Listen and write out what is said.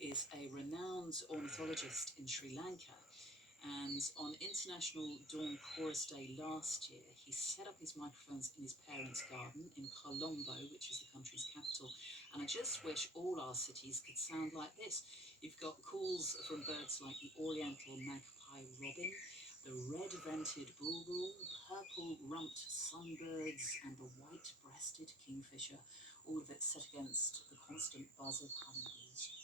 is a renowned ornithologist in Sri Lanka. And on International Dawn Chorus Day last year, he set up his microphones in his parents' garden in Colombo, which is the country's capital. And I just wish all our cities could sound like this. You've got calls from birds like the oriental magpie robin, the red-vented bulbul, purple-rumped sunbirds, and the white-breasted kingfisher, all of it set against the constant buzz of honeybees.